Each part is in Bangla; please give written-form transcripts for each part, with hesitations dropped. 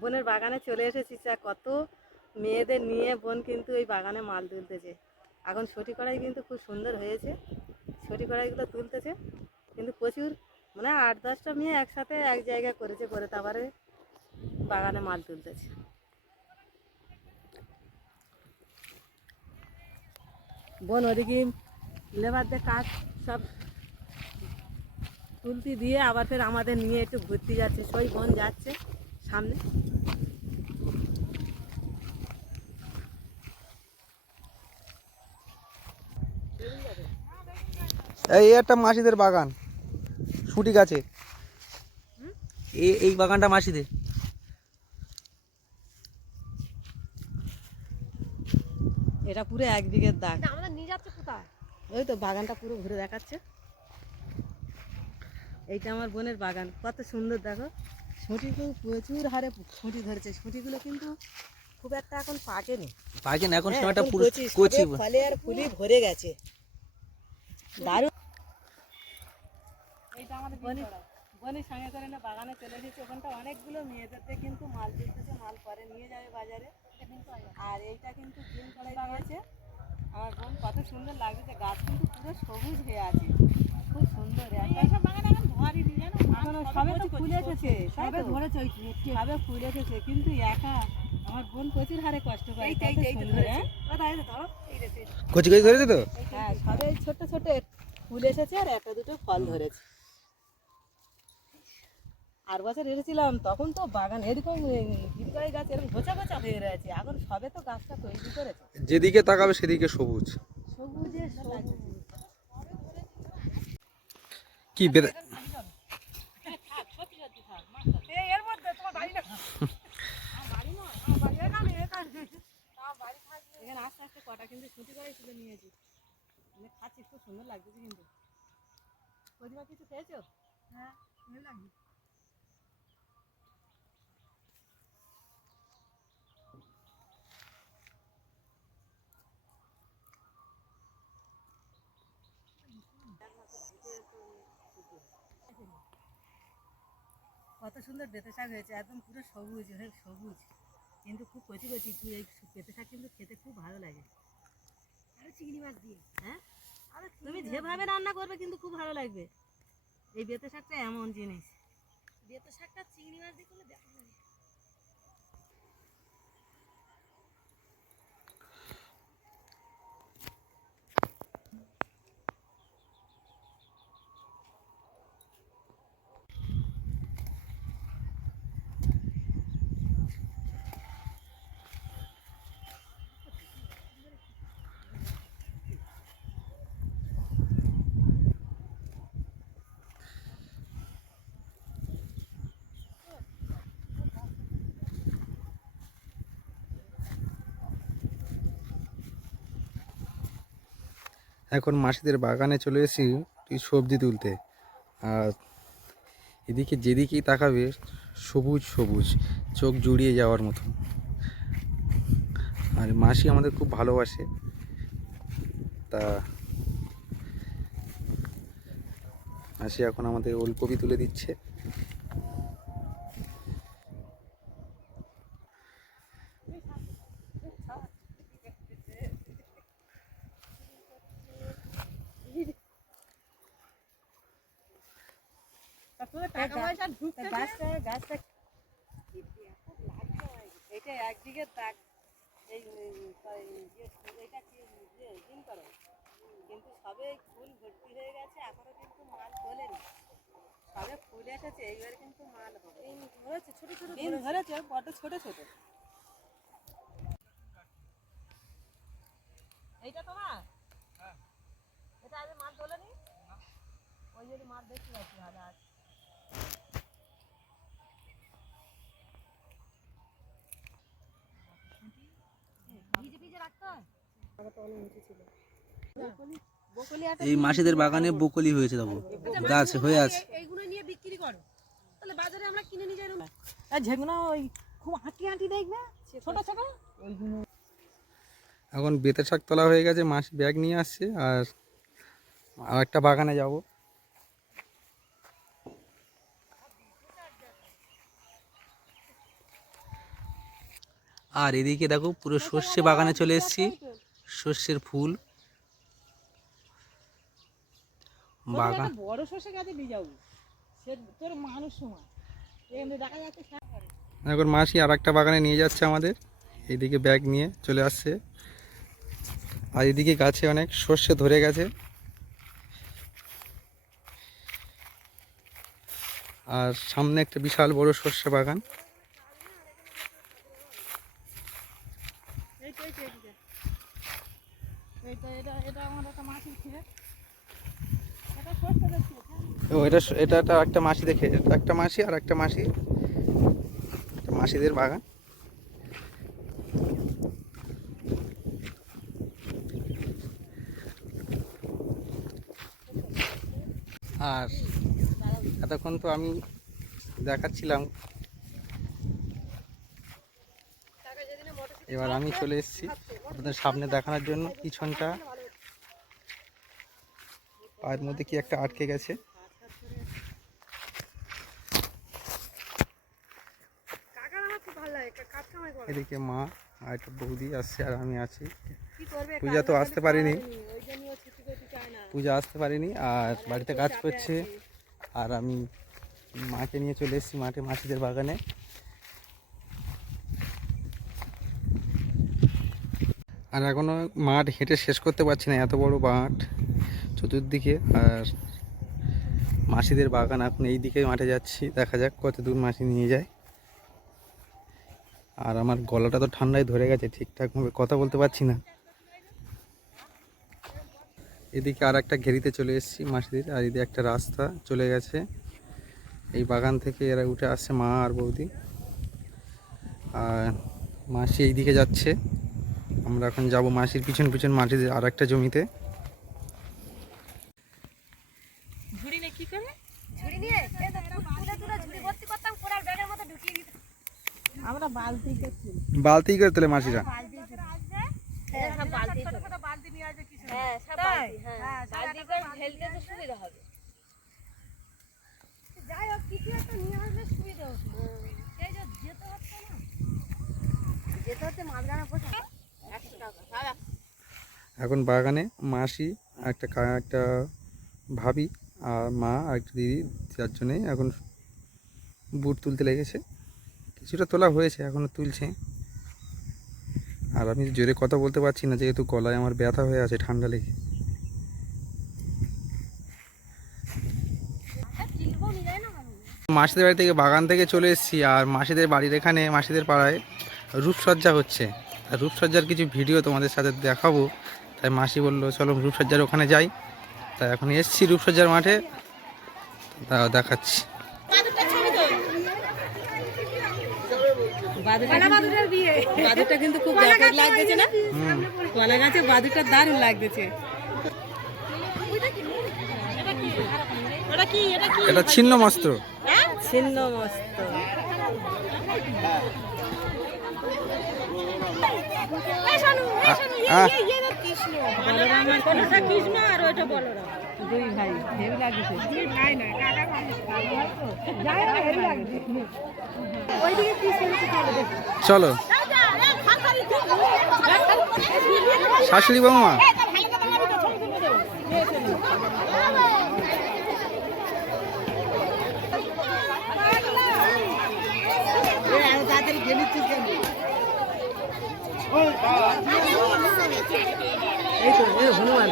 বোনের বাগানে চলে এসেছি। কত মেয়েদের নিয়ে বোন কিন্তু ওই বাগানে মাল তুলতেছে। এখন ছটি কড়াই কিন্তু খুব সুন্দর হয়েছে, ছটি কড়াইগুলো তুলতেছে। কিন্তু প্রচুর মানে 8-10টা মেয়ে একসাথে এক জায়গায় করেছে, করে তারপরে বাগানে মাল তুলতেছে। বোন ওদিকে লেবারদের কাজ সব তুলতি দিয়ে আবার ফের আমাদের নিয়ে একটু ঘুরতে যাচ্ছে। সই বোন যাচ্ছে সামনে। এই একটা মাসিদের বাগান, শুটি গাছে। এই বাগানটা মাসিদের। এটা পুরো 1 বিঘের দাগ। আমাদের নিয়ে যাচ্ছে কোথায়? ওই তো বাগানটা পুরো ঘুরে দেখাচ্ছে। এইটা আমার বোনের বাগান, কত সুন্দর দেখো। ছুটিগুলো প্রচুর হারে ছুটি ধরেছে। ছুটিগুলো কিন্তু খুব একটা এখন পাকেনি, পাকেন এখন, হ্যাঁ, সময়টা এখন পুরো কচি, কচি। সবে ফলে আর ফুলি ভরে গেছে, দারুণ। এইটা আমাদের বোনের সঙ্গে করে না বাগানে চলে এসেছে। ওখানটা অনেকগুলো মেয়েদেরকে কিন্তু মাল তুলতেছে, মাল পরে নিয়ে যাবে বাজারে। আর এইটা কিন্তু গ্রিন কড়াই দিয়েছে আমার বোন। কত সুন্দর লাগছে, গাছ কিন্তু পুরো সবুজ হয়ে আছে, খুব সুন্দর। সবে তো ফুল এসেছে, সবে ধরেছে, সবে ফুল এসেছে, কিন্তু একা আমার বোন প্রচুর হারে কষ্ট করে। কচি কচি ধরেছে তো। হ্যাঁ, সবে ছোট ছোট ফুল এসেছে আর একটা দুটো ফল ধরেছে। আর বছর এসেছিলাম তখন তো বাগান এরকম গিরগাই গাছ এরকম গোছা গোছা হয়ে রয়েছে। এখন সবে তো গাছটা তৈরি করেছে, যেদিকে তাকাবে সেদিকে সবুজ। সবুজে সবুজ। কি বেদা এখানে আস্তে আস্তে কটা কিন্তু ছুটি করে তুলে নিয়েছি, খাচ্ছি, খুব সুন্দর লাগছে কিন্তু। প্রতিমা কিছু খেয়েছো? হ্যাঁ, ভালো লাগছে। কত সুন্দর বেতে শাক হয়েছে, একদম পুরো সবুজ হয়ে সবুজ, কিন্তু খুব কচি কচি। তুই এই বেতে শাক কিন্তু খেতে খুব ভালো লাগে, আরো চিংড়ি মাছ দিয়ে। হ্যাঁ, তুমি যেভাবে রান্না করবে কিন্তু খুব ভালো লাগবে। এই বেতে শাকটা এমন জিনিস, বেতে শাকটা চিংড়ি মাছ দিয়ে করলে দেখা লাগে। এখন মাসিদের বাগানে চলে এসেছি তুই সবজি তুলতে। আর এদিকে যেদিকেই তাকাবে সবুজ সবুজ, চোখ জুড়িয়ে যাওয়ার মতো। আর মাসি আমাদের খুব ভালোবাসে, তা মাসি এখন আমাদের ওলকপি তুলে দিচ্ছে। এইটা 1 বিঘের দাগ। এই এইটা দিন করো, কিন্তু সবে ফুল ভর্তি হয়ে গেছে, এখনো কিন্তু মাল তোলেনি। সবে ফুল এসেছে, এইবার কিন্তু মাল হবে। ধরেছে ছোট ছোট, ধরেছে বড় ছোট ছোট। এইটা তোমার? হ্যাঁ। এটা আগে মাল তোলেনি, ওই জন্য মাল দেখতে পাচ্ছি ভালো আছে। এই মাসিদের বাগানে বকলি হয়েছে, দেখো গাছ হয়ে আছে। এইগুলো নিয়ে বিক্রি করো, তাহলে বাজারে আমরা কিনে নিয়ে যাই। আর যেগুলো ওই খুব আঁটি আঁটি দেখবে ছোট ছোট, ওইগুলো। এখন বেতে শাক তোলা হয়ে গেছে, মাসি ব্যাগ নিয়ে আসছে। আর একটা বাগানে যাব। আর এদিকে দেখো পুরো সর্ষে বাগানে চলে এসেছি, সর্ষের ফুল বাগান। বড় সর্ষে গাছে নিয়ে যাবো, সে তোর মানুষ সময় দেখা যাচ্ছে। এখন মাসি আর একটা বাগানে নিয়ে যাচ্ছে আমাদের, এইদিকে ব্যাগ নিয়ে চলে আসছে। আর এদিকে গাছে অনেক সর্ষে ধরে গেছে। আর সামনে একটা বিশাল বড় সর্ষে বাগান। ও এটা একটা মাসি, দেখে এটা একটা মাসি আর একটা মাসি, একটা মাসিদের বাগান। আর এতক্ষণ তো আমি দেখাচ্ছিলাম, এবার আমি চলে এসেছি আপনাদের সামনে দেখানোর জন্য। পিছনটা পায়ের মধ্যে কি একটা আটকে গেছে। এদিকে মা আর একটা বৌদি আসছে আর আমি আছি। পূজা তো আসতে পারিনি, পূজা আসতে পারিনি আর বাড়িতে কাজ করছে। আর আমি মাকে নিয়ে চলে এসেছি মাঠে, মাসিদের বাগানে। আর এখনও মাঠ হেঁটে শেষ করতে পারছি না, এত বড় মাঠ চতুর্দিকে। আর মাসিদের বাগান এখন এই দিকে মাঠে যাচ্ছি, দেখা যাক কত দূর মাসি নিয়ে যায়। আর আমার গলাটা তো ঠান্ডায় ধরে গেছে, ঠিকঠাকভাবে কথা বলতে পারছি না। এদিকে আর একটা ঘেরিতে চলে এসেছি মাসিদের। আর এদিকে একটা রাস্তা চলে গেছে, এই বাগান থেকে এরা উঠে আসছে মা আর বৌদি। আর মাসি এই দিকে যাচ্ছে, আমরা এখন যাব মাসির পিছন পিছন মাসিদের আর একটা জমিতে। বালতি করে তোলে মাসিরা। এখন বাগানে মাসি, একটা ভাবি আর মা আর একটা দিদি, চারজনে এখন বুট তুলতে লেগেছে। কিছুটা তোলা হয়েছে, এখনো তুলছে। আর আমি জোরে কথা বলতে পারছি না, যেহেতু গলায় আমার ব্যথা হয়ে আছে ঠান্ডা লেগে। মাসিদের বাড়ি থেকে বাগান থেকে চলে এসেছি। আর মাসিদের বাড়ির এখানে, মাসিদের পাড়ায় রূপসজ্জা হচ্ছে। আর রূপসজ্জার কিছু ভিডিও তোমাদের সাথে দেখাবো, তাই মাসি বললো চলো রূপসজ্জার ওখানে যাই। তাই এখন এসেছি রূপসজ্জার মাঠে, তা দেখাচ্ছি। বাদুরটা কিন্তু খুব দেখার লাগতেছে না, কলা গাছে বাদুরটা দারুণ লাগতেছে। এটা ছিন্ন মস্ত্র, ছিন্ন মস্ত। কৃষ্ণ আর ওইটা বলরাম, দুই ভাই হেভি লাগছে। চলো শাশুড়ি বৌমা। এই তো হনুমান।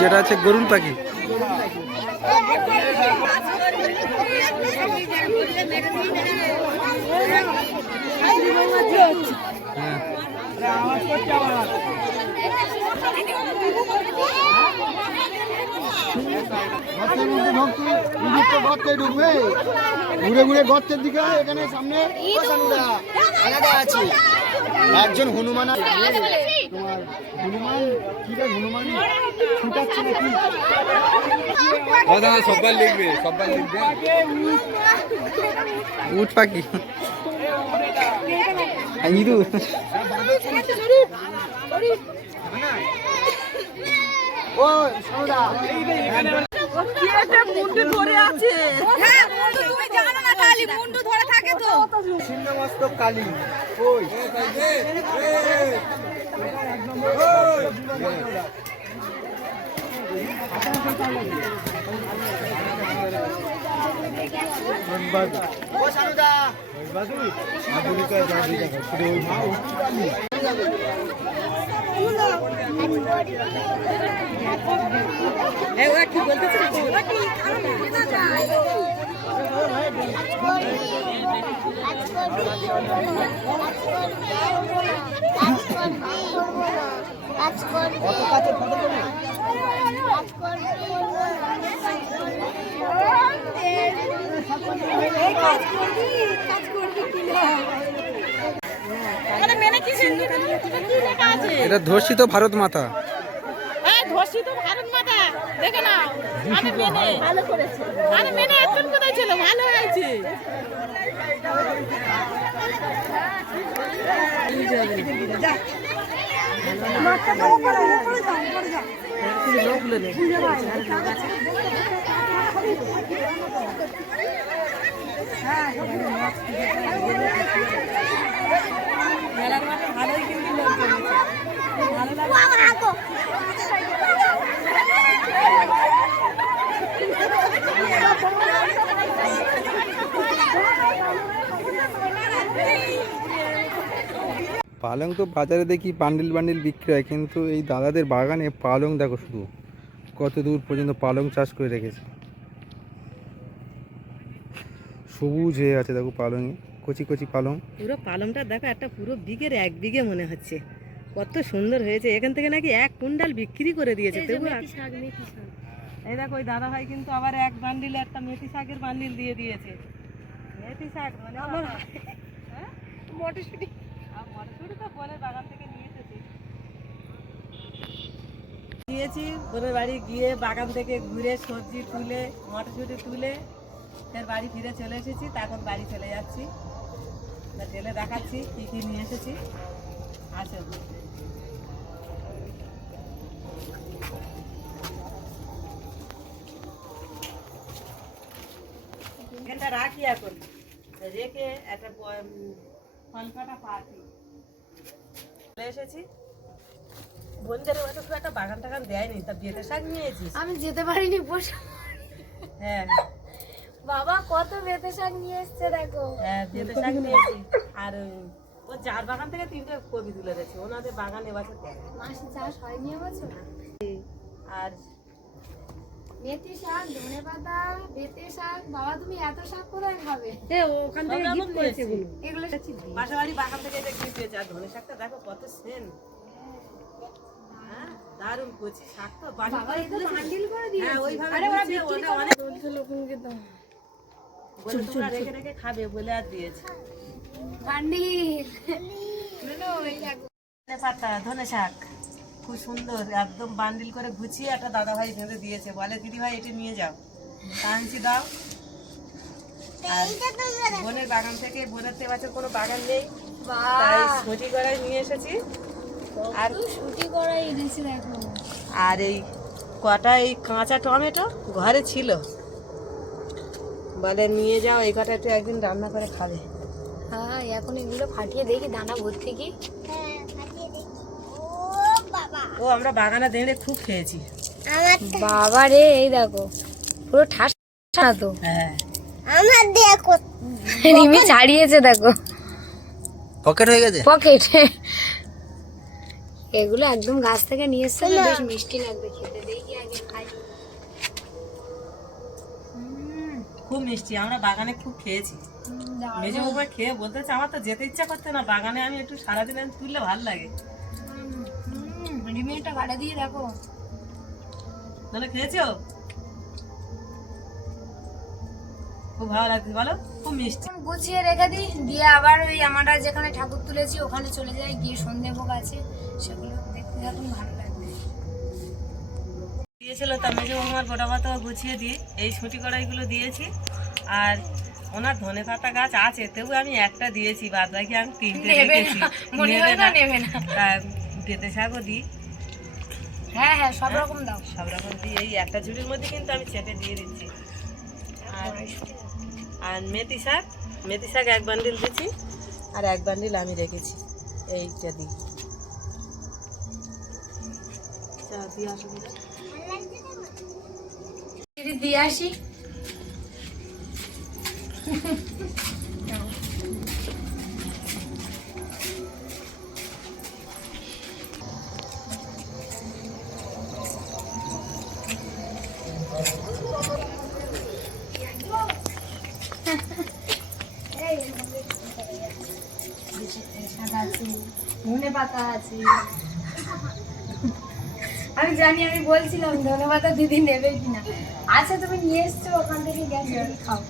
যেটা আছে গরুল পাখি। ঘুরে ঘুরে গর্তের দিকে এখানে সামনে আছে একজন হনুমান। তোমার হনুমান কি রে হনুমান ছুটাচ্ছে নাকি সব্বার লিখবে সব্বার লিখবে উট পাখি ইঁদুর ও সোনা ছিন্নমস্তক কালী ওই ও সানুদা বাদু আধুনিকা যাবি দেখো ওই মা উঠতে পারলি এটা ধর্ষিত ভারত মাতা ধর্ষিত ভারত মাতা দেখে নাও আমি মেনে ভালো করেছে আরে মেনে একজন কোথায় ছিল ভালো হয়েছে মেলার মাঠে ভালোই কিন্তু লোক জমেছে ভালো লাগে পালং তো বাজারে দেখি বান্ডিল বান্ডিল বিক্রি হয়, কিন্তু এই দাদাদের বাগানে পালং দেখো শুধু কত দূর পর্যন্ত পালং চাষ করে রেখেছে। সবুজ হয়ে আছে দেখো পালংয়ে, কচি কচি পালং। পুরো পালংটা দেখো একটা পুরো বিঘের 1 বিঘে মনে হচ্ছে, কত সুন্দর হয়েছে। এখান থেকে নাকি 1 কুইন্টাল বিক্রি করে দিয়েছে। এই দেখো ওই দাদা ভাই কিন্তু আবার 1 বান্ডিলে একটা মেথি শাকের বান্ডিল দিয়ে দিয়েছে। মেথি শাক মানে মটরশুঁটি, মটরশুঁটি তো বোনের বাগান থেকে নিয়ে এসেছি, দিয়েছি বোনের বাড়ি গিয়ে বাগান থেকে ঘুরে সবজি তুলে মটরশুঁটি তুলে ফের বাড়ি ফিরে চলে এসেছি। তখন বাড়ি চলে যাচ্ছি, ঢেলে দেখাচ্ছি কি কি নিয়ে এসেছি। আসো এখানটা রাখি, এখন রেখে একটা ফলকাটা পাখি চলে এসেছি। বোনদের হয়তো খুব একটা বাগান টাগান দেয়নি, তা বেতে শাক নিয়েছিস? আমি যেতে পারিনি বসে। হ্যাঁ বাবা কত বেতে শাক নিয়ে এসছে দেখো। হ্যাঁ বেতে শাক নিয়েছি। আর ও যার বাগান থেকে 3টে কবি তুলে রেখেছে, ওনাদের বাগান এবছর দেয়। মাসি চাষ হয়নি এবছর। আর মেথি শাক, ধনেপাতা, বেতে শাক, বাবা তুমি এত শাক কোথায় খাবে? ওখান থেকে গিফট করেছে এগুলো পাশের বাড়ি বাগান থেকে এটা গিফট দিয়েছে। আর ধনে শাকটা দেখো কত সেন, দারুণ কচি শাক তো বাড়ি বাবা এটা বান্ডিল করে দিয়েছে। হ্যাঁ ওইভাবে দিয়েছে, ওটা অনেক বলে তোমরা রেখে রেখে খাবে বলে আর দিয়েছে। বান্ডিল নো এই দেখো পাতা ধনে শাক খুব সুন্দর, একদম বান্ডিল করে গুছিয়ে একটা দাদা ভাই ভেবে দিয়েছে। বলে দিদি ভাই এটা নিয়ে যাও, আনছি দাও। আর বোনের বাগান থেকে, বোনের তো এবছর কোনো বাগান নেই, তাই ছুটি করাই নিয়ে এসেছি। আর শুটি করাই এনেছি দেখো। আর এই কটা এই কাঁচা টমেটো ঘরে ছিল, বলে নিয়ে যাও, এই কটা একটু একদিন রান্না করে খাবে। হ্যাঁ এখন এগুলো ফাটিয়ে দেখি দানা ভর্তি কি। ও আমরা বাগানে দেড়ে খুব খেয়েছি। বাবা রে এই দেখো পুরো ঠাস না তো। হ্যাঁ আমার দেখো রিমি ছাড়িয়েছে দেখো, পকেট হয়ে গেছে পকেট। এগুলো একদম গাছ থেকে নিয়ে এসছে, বেশ মিষ্টি লাগবে খেতে। দেখি আগে খাই। খুব মিষ্টি, আমরা বাগানে খুব খেয়েছি। মেজে উপরে খেয়ে বলতেছে আমার তো যেতে ইচ্ছা করতে না বাগানে, আমি একটু সারাদিন তুললে ভালো লাগে। রিমি একটা গাড়া দিয়ে দেখো। তাহলে খেয়েছো? খুব ভালো লাগছে বলো, খুব মিষ্টি। গুছিয়ে রেখে দিই, দিয়ে আবার ওই আমরা যেখানে ঠাকুর তুলেছি ওখানে চলে যাই, গিয়ে সন্ধে ভোগ আছে সেগুলো দেখতে থাকুন, ভালো লাগবে। দিয়েছিল তার মেজে বৌমার গোটা পাতা গুছিয়ে দিয়ে এই ছুটি কড়াইগুলো দিয়েছি। আর ওনার ধনে পাতা গাছ আছে, তবু আমি একটা দিয়েছি, বাদ বাকি আমি 3টে নেবে রেখেছি। না, মনে হয় না নেবে না। পেঁপে শাকও দিই, হ্যাঁ হ্যাঁ, সব রকম দাও। সব রকম দিই। এই একটা ঝুড়ির মধ্যে কিন্তু আমি চেপে দিয়ে দিচ্ছি। আর মেথি শাক 1 বান্ডিল দিচ্ছি, আর 1 বান্ডিল আমি রেখেছি, এইটা দিই। দিয়ে আসি। ধনে পাতা আছে, আমি জানি, আমি বলছিলাম ধনে পাতা দিদি নেবে কিনা। আচ্ছা তুমি নিয়ে এসছো ওখান থেকে, গেছে খাও।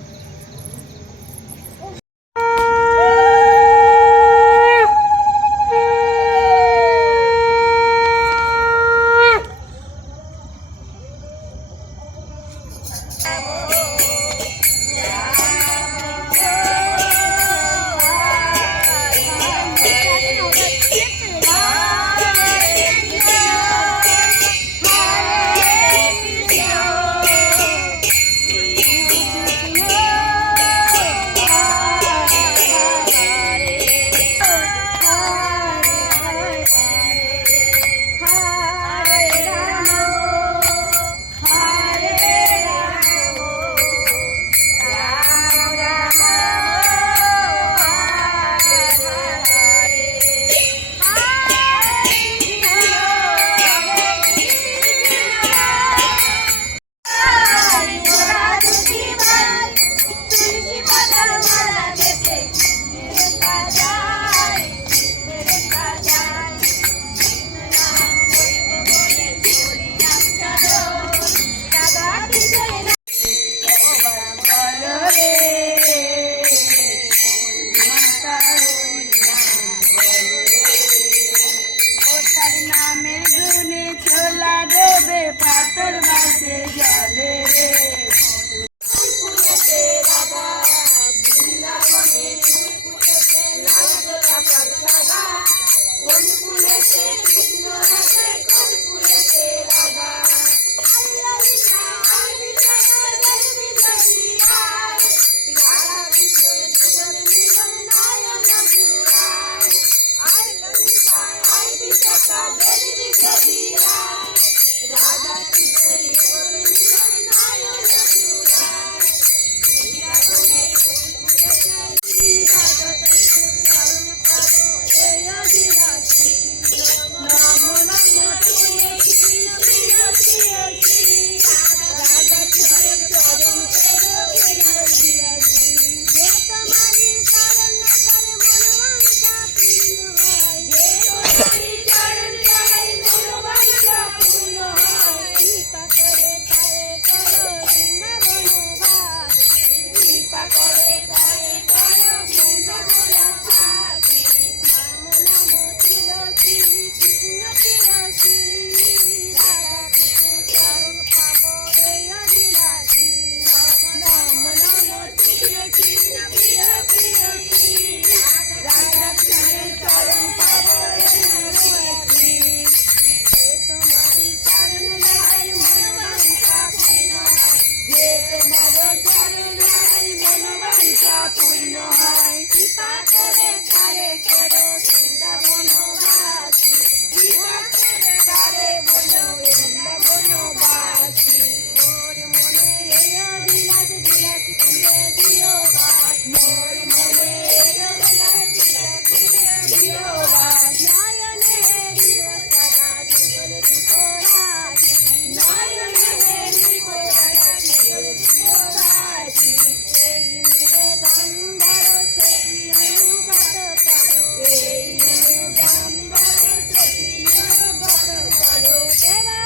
Bye.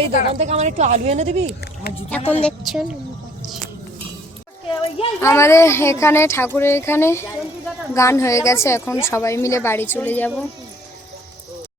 এই দোকান থেকে আমার একটু আলু এনে দিবি। এখন দেখছেন আমাদের এখানে ঠাকুরের এখানে গান হয়ে গেছে, এখন সবাই মিলে বাড়ি চলে যাব।